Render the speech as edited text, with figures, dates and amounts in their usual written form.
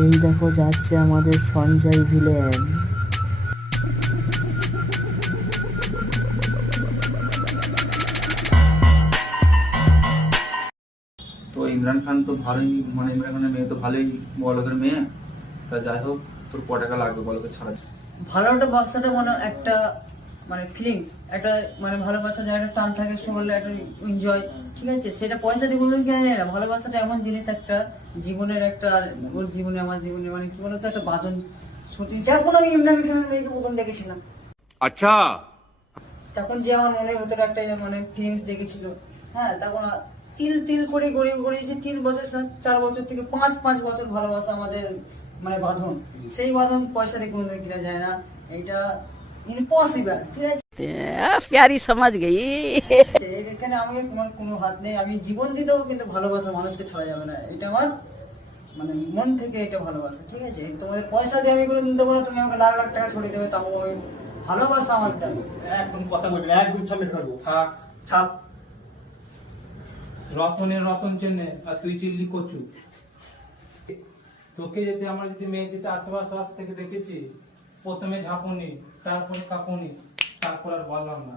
এই দেখো যাচ্ছে আমাদের সঞ্জয় ভিলেন। তো ইমরান খান তো ভালোই, মানে ইমরান খানের মেয়ে তো ভালোই বড়লোকের মেয়ে। তা যাই হোক, তোর ক টাকা লাগবে বড়লোকে ছাড়া? ভালোটা বাচ্চাটা মানে একটা মানে ফিলিংস একটা মানে ভালোবাসা যার একটা টান থাকে শুনলে একটা এনজয়, ঠিক আছে, সেটা পয়সা দিয়ে কোনো কেনা যায় না। ভালোবাসাটা এমন জিনিস একটা জীবনের একটা, ওর জীবনে আমার জীবনে মানে কি বলতো একটা বাঁধন সত্যি। যখন আমি ইমরান খানের মেয়েকে প্রথম দেখেছিলাম, अच्छा তখন যে আমার মনের ভেতরে একটা মানে ফিলিংস দেখেছিল, হ্যাঁ, তখন তিল তিল করে গড়িয়ে গড়িয়েছে 3 বছর 4 বছর থেকে 5 বছর ভালোবাসা আমাদের মানে বাঁধন। সেই বাঁধন পয়সা দিয়ে কোনোদিন কিনা যায় না, এটা ইম্পসিবল, ঠিক আছে। प्यारी समझ गई। এখানে আমি আমার কোনো হাত নেই, আমি জীবন দিতেও কিন্তু ভালোবাসা মানুষকে ছাড়া যাবে না, এটা আমার মানে মন থেকে এটা ভালোবাসা, ঠিক আছে। তোমাদের পয়সা দিয়ে আমি কোনোদিন দেবো না, তুমি আমাকে লাখ লাখ টাকা ছড়িয়ে দেবে, তাও আমি ভালোবাসা আমার টান। একদম কথা বলবি না, একদম সামনে ঢুকাবো। থাক, ছাপ। রতনের রতন চেনে আর তুই চিল্লি কচু। তোকে যেতে আমরা যদি মেয়ে যেতে আশেপাশে থেকে দেখেছি, প্রথমে ঝাঁকুনি, তারপরে কাঁপুনি, তারপর আর বললাম না।